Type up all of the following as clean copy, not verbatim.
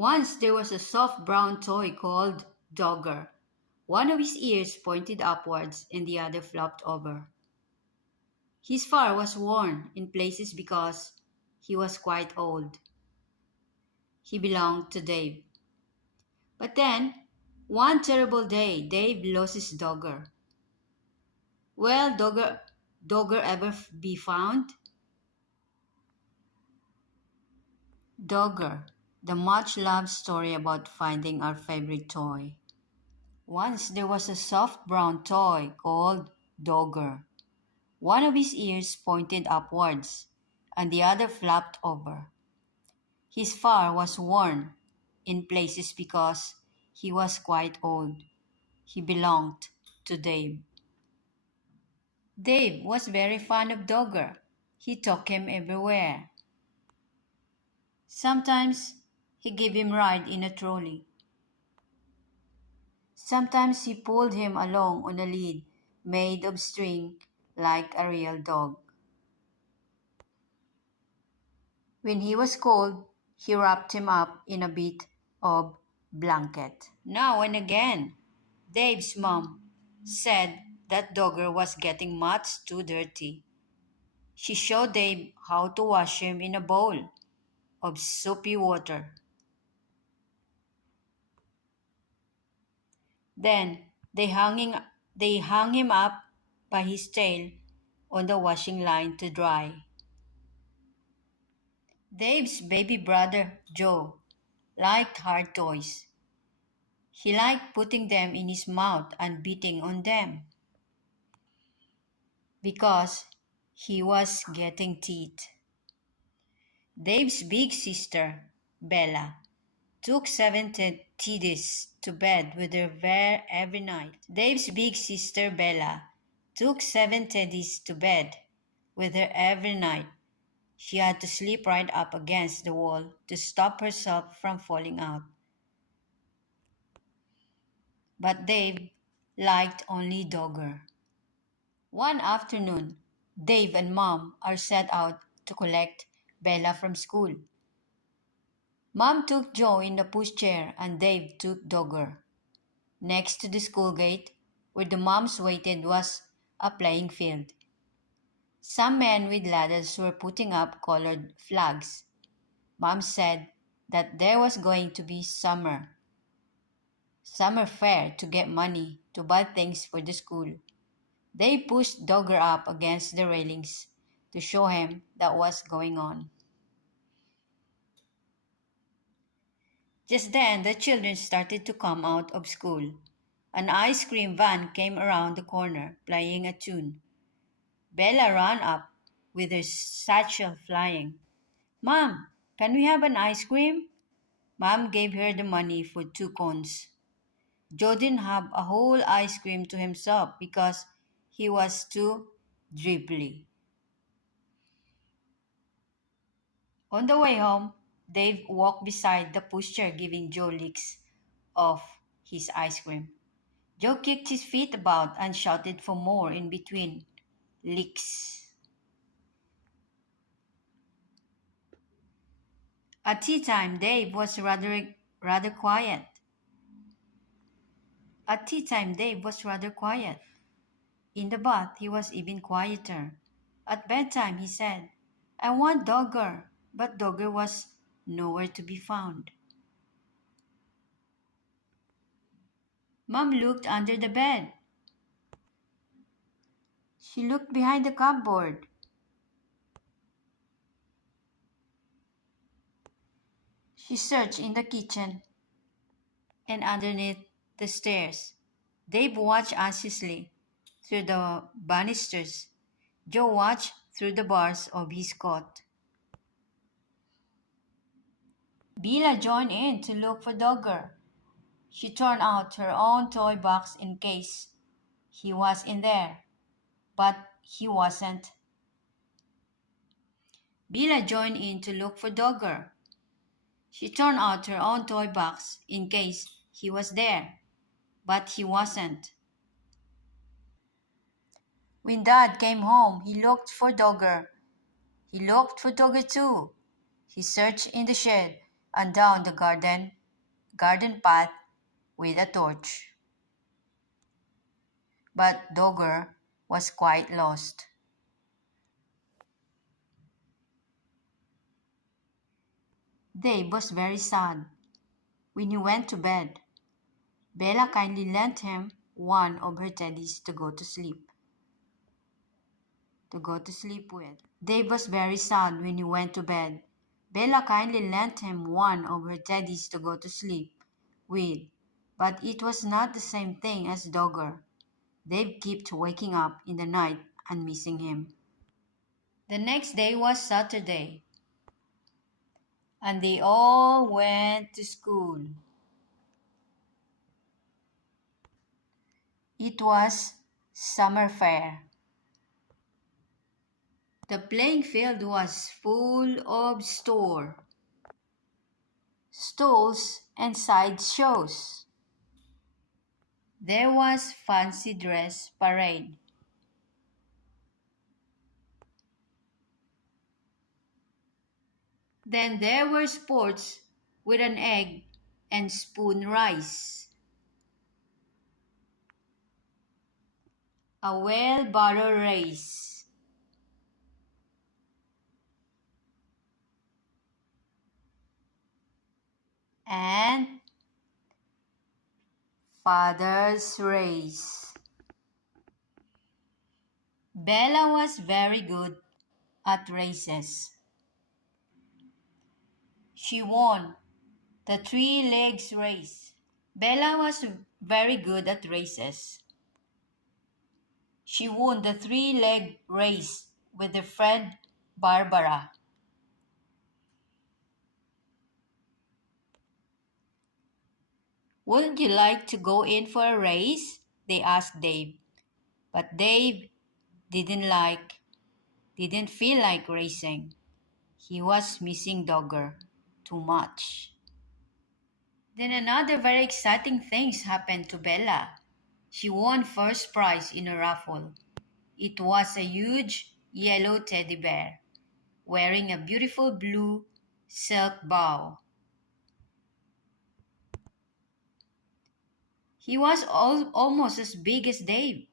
Once there was a soft brown toy called Dogger. One of his ears pointed upwards and the other flopped over. His fur was worn in places because he was quite old. He belonged to Dave. But then, one terrible day, Dave lost his Dogger. Will Dogger ever be found? Dogger, the much loved story about finding our favorite toy. Once there was a soft brown toy called Dogger. One of his ears pointed upwards, and the other flapped over. His fur was worn in places because he was quite old. He belonged to Dave. Dave was very fond of Dogger. He took him everywhere. Sometimes he gave him ride in a trolley. Sometimes he pulled him along on a lead made of string like a real dog. When he was cold, he wrapped him up in a bit of blanket. Now and again, Dave's mom said that Dogger was getting much too dirty. She showed Dave how to wash him in a bowl of soapy water. Then they hung him up by his tail on the washing line to dry. Dave's baby brother, Joe, liked hard toys. He liked putting them in his mouth and beating on them because he was getting teeth. Dave's big sister, Bella, took 7 teddies to bed with her every night. Dave's big sister, Bella, took 7 teddies to bed with her every night. She had to sleep right up against the wall to stop herself from falling out. But Dave liked only Dogger. One afternoon, Dave and Mom are set out to collect Bella from school. Mom took Joe in the pushchair and Dave took Dogger. Next to the school gate, where the moms waited, was a playing field. Some men with ladders were putting up colored flags. Mom said that there was going to be summer fair to get money to buy things for the school. They pushed Dogger up against the railings to show him that was going on. Just then, the children started to come out of school. An ice cream van came around the corner, playing a tune. Bella ran up with her satchel flying. "Mom, can we have an ice cream?" Mom gave her the money for 2 cones. Joe didn't have a whole ice cream to himself because he was too dribbly. On the way home, Dave walked beside the pushchair giving Joe licks of his ice cream. Joe kicked his feet about and shouted for more in between licks. At tea time, Dave was rather quiet. At tea time, Dave was rather quiet. In the bath, he was even quieter. At bedtime, he said, "I want Dogger," but Dogger was nowhere to be found. Mom looked under the bed. She looked behind the cupboard. She searched in the kitchen and underneath the stairs. Dave watched anxiously through the banisters. Joe watched through the bars of his coat. Bella joined in to look for Dogger. She turned out her own toy box in case he was in there, but he wasn't. Bella joined in to look for Dogger. She turned out her own toy box in case he was there, but he wasn't. When Dad came home, he looked for Dogger. He looked for Dogger too. He searched in the shed, and down the garden path with a torch. But Dogger was quite lost. Dave was very sad. When he went to bed, Bella kindly lent him one of her teddies to go to sleep with. Dave was very sad when he went to bed. Bella kindly lent him one of her teddies to go to sleep with, but it was not the same thing as Dogger. Dave kept waking up in the night and missing him. The next day was Saturday, and they all went to school. It was summer fair. The playing field was full of stalls, and side shows. There was fancy dress parade. Then there were sports with an egg and spoon rice. A wheelbarrow race. And father's race. Bella was very good at races. She won the three legs race. Bella was very good at races. She won the three-leg race with her friend Barbara. Wouldn't you like to go in for a race? They asked Dave. But Dave didn't didn't feel like racing. He was missing Dogger too much. Then another very exciting things happened to Bella. She won first prize in a raffle. It was a huge yellow teddy bear wearing a beautiful blue silk bow. He was almost as big as Dave.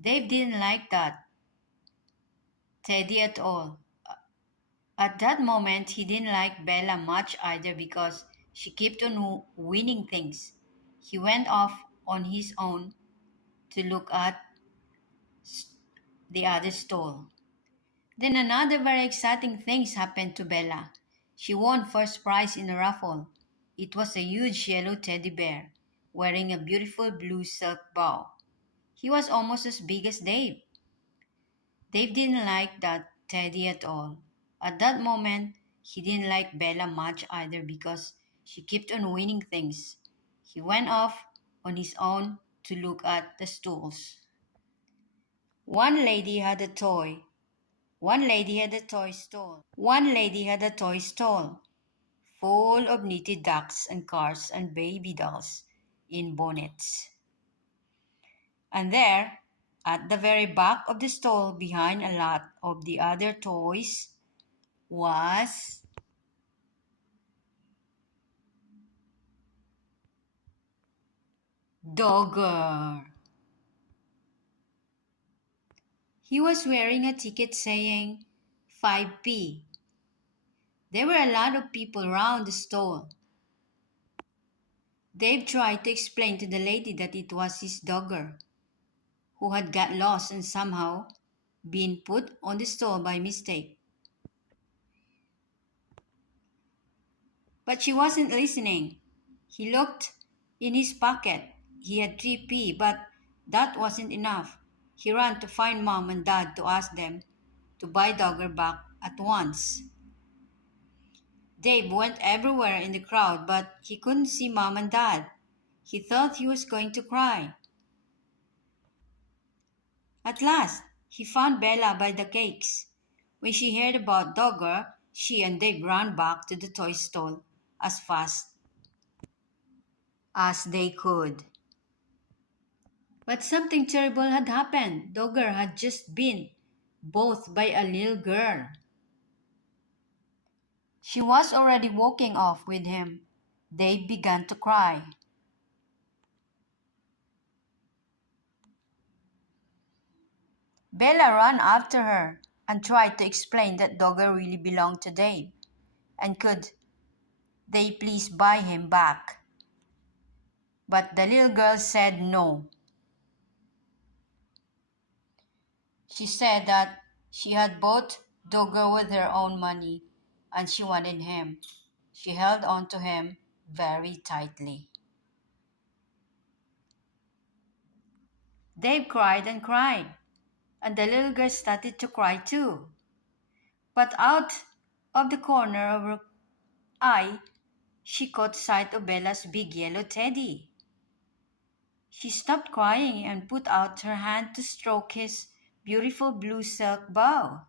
Dave didn't like that Teddy at all. At that moment, he didn't like Bella much either because she kept on winning things. He went off on his own to look at the other stall. Then another very exciting things happened to Bella. She won first prize in a raffle. It was a huge yellow teddy bear wearing a beautiful blue silk bow. He was almost as big as Dave. Dave didn't like that Teddy at all. At that moment, he didn't like Bella much either because she kept on winning things. He went off on his own to look at the stools. One lady had a toy. One lady had a toy stall. One lady had a toy stall full of knitted ducks and cars and baby dolls in bonnets. And there, at the very back of the stall, behind a lot of the other toys, was Dogger. He was wearing a ticket saying 5p. There were a lot of people around the stall. Dave tried to explain to the lady that it was his Dogger, who had got lost and somehow been put on the stall by mistake. But she wasn't listening. He looked in his pocket. He had 3p, but that wasn't enough. He ran to find Mom and Dad to ask them to buy Dogger back at once. Dave went everywhere in the crowd, but he couldn't see Mom and Dad. He thought he was going to cry. At last, he found Bella by the cakes. When she heard about Dogger, she and Dave ran back to the toy stall as fast as they could. But something terrible had happened. Dogger had just been bought by a little girl. She was already walking off with him. Dave began to cry. Bella ran after her and tried to explain that Dogger really belonged to Dave, and could they please buy him back. But the little girl said no. She said that she had bought Dogger with her own money and she wanted him. She held on to him very tightly. Dave cried and cried, and the little girl started to cry too. But out of the corner of her eye, she caught sight of Bella's big yellow teddy. She stopped crying and put out her hand to stroke his beautiful blue silk bow.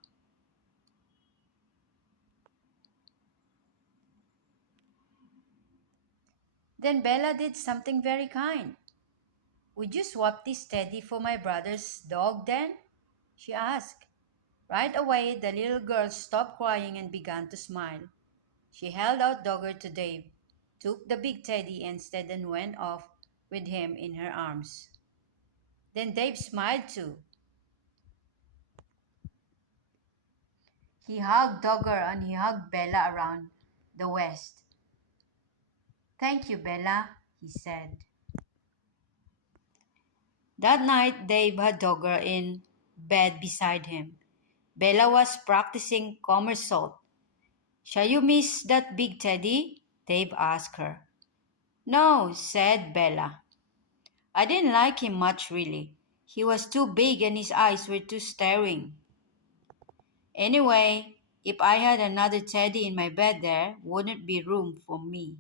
Then Bella did something very kind. "Would you swap this teddy for my brother's dog then?" she asked. Right away, the little girl stopped crying and began to smile. She held out Dogger to Dave, took the big teddy instead, and went off with him in her arms. Then Dave smiled too. He hugged Dogger and he hugged Bella around the waist. "Thank you, Bella," he said. That night, Dave had Dogger in bed beside him. Bella was practicing somersault. "Shall you miss that big teddy?" Dave asked her. "No," said Bella. "I didn't like him much, really. He was too big and his eyes were too staring. Anyway, if I had another teddy in my bed there wouldn't be room for me."